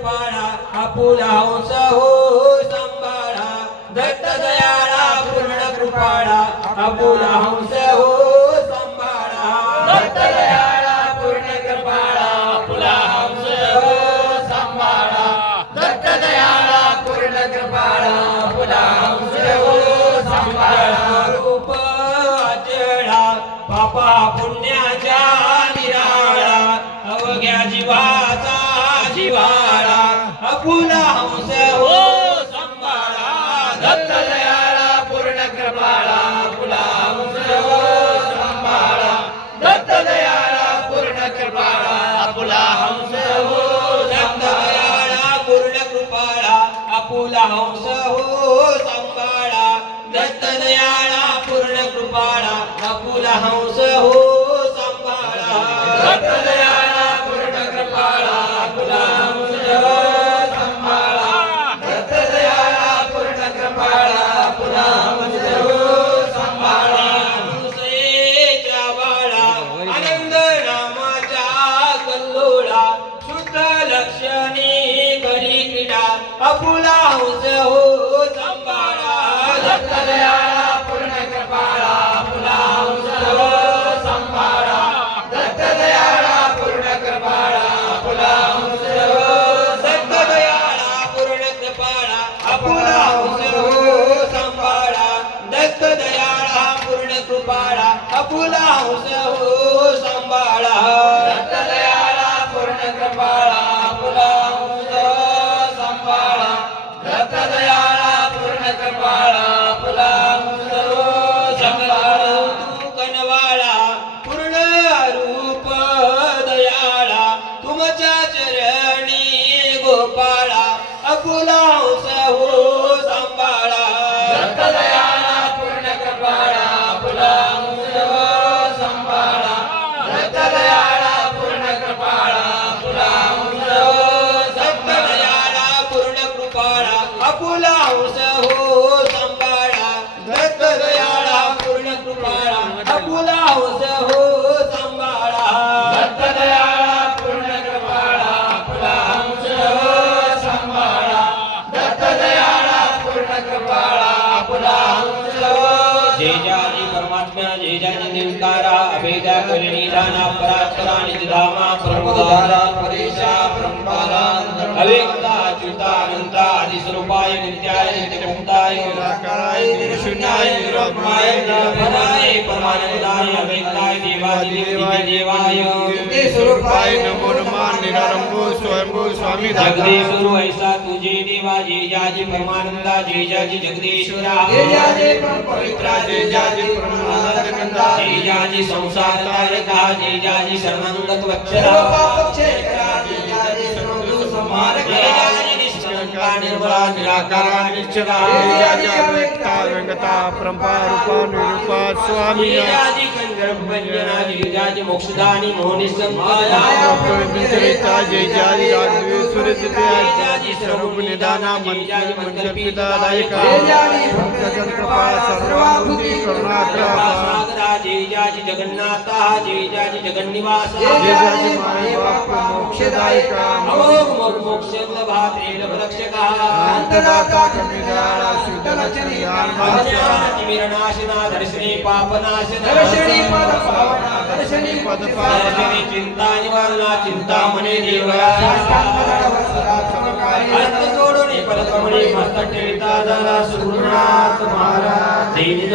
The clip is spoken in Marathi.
कृपाळा आपुला हंस हो सांभाळा दत्त दयाळा पूर्ण कृपाळा आपुला हंस हो सांभाळा दत्त दयाळा पूर्ण कृपाळा आपुला हंस हो सांभाळा दत्त दयाळा पूर्ण कृपाळा आपुला हंस हो सांभाळा रूप अचळा पापा पुण्याच्या निराळा अवघ्या जीवाचा जिव्हाळा आपुला हंस हो सांभाळा दत्त दयाळा पूर्ण कृपाळा आपुला हंस हो सांभाळा दत्त दयाळा पूर्ण कृपाळा आपुला हंस हो दत्त दयाळा पूर्ण कृपाळा आपुला हंस हो सांभाळा दत्त दयाळा पूर्ण कृपाळा आपुला हंस हो सांभाळा दत्त दयाळा पूर्ण कृपाळा आपुला हंस हो सांभाळा दत्त दयाळा पूर्ण कृपाळा आपुला हंस हो सांभाळा हंसेच्या बाळा आनंद नामाच्या कल्लोळा शुद्ध लक्षणी करी क्रीडा आपुला हंस हो सांभाळा दत्त दयाळा पूर्ण कृपाळा आपुला हंस हो सांभाळा दत्त दयाळा पूर्ण कृपाळा आपुला हंस हो दत्त दयाळा पूर्ण कृपाळा आपुला हंस हो सांभाळा दत्त दयाळा पूर्ण कृपाळा आपुला हंस हो सांभाळा दत्त दयाळा पूर्ण कृपाळा आपुला हंस हो सांभाळा दत्त दयाळा पूर्ण कृपाळा आपुला हंस हो सांभाळा तू कनवाळा पूर्ण रूप दयाळा तुमच्या चरणी गोपाळा आपुला हंस हो सांभाळा दत्त दयाळा पूर्ण कृपाळा आपुला हंस हो सांभाळा दत्त दयाळा पूर्ण कृपाळा आपुला हंस हो दत्त दयाळा पूर्ण कृपाळा आपुला हंस हो सांभाळा दत्त दयाळा पूर्ण कृपाळा आपुला हंस हो सांभाळा दत्त दयाळा पूर्ण कृपाळा आपुला हंस हो सांभाळा दत्त दयाळा पूर्ण कृपाळा आपुला हंस हो जय जाजी परमात्मा जय जाजी निरंकारा अभेदा कलिनिधाना परात्परा निधामा प्रमुदारा परेशा ब्रह्माला अव्यक्ता अच्युता अनंता आदि स्वरूपाय नित्याय नित्यमुक्ताय निराकाराय निर्शून्याय निरोधमाय निर्भयाय परमानंदाय अव्यक्ताय देवाय देवाय नित्य स्वरूपाय नमो नमः निरारंभो स्वयंभू स्वामी जगदीश्वर ऐसा तुझे देवा जय जाजी परमानंदा जय जाजी जगदीश्वरा जय जाजी परम पवित्रा जय जाजी परमानंद कंदा जय जाजी संसार तारका जय जाजी शरणागत वत्सला पापक्षेत्रा जय जाजी सर्वदोष संहारक जय जाजी निष्कलंका निर्मला निराकारा निश्चला जय जाजी अव्यक्ता व्यंगता परंपा रूपा निरूपा स्वामी जय जाजी कंजरभंजना जय जाजी मोक्षदानी मोहनी संकाया प्रभुचरिता जय जाजी राघवेश्वर जय जाजी स्वरूप निदाना मंत्र मंत्र पिता दायका जय जाजी भक्तजन कृपा सर्वाभूति करुणाग्रह सागरा जय जाजी जगन्नाथा जय जाजी जगन्निवास जय जाजी माय बाप मोक्षदायका अमोघ मोक्षद भाते रक्षका अंतदाता कमिदारा शुद्ध लक्षणी ज्ञान विरनाशना दर्शनी पापनाशना दर्शनी पद पावना दर्शनी पद पावना चिंता निवारणा चिंता मने देवया हस्त जोडून पद कमळी मस्तक ठेविता दादा सुगुरुनाथ महाराज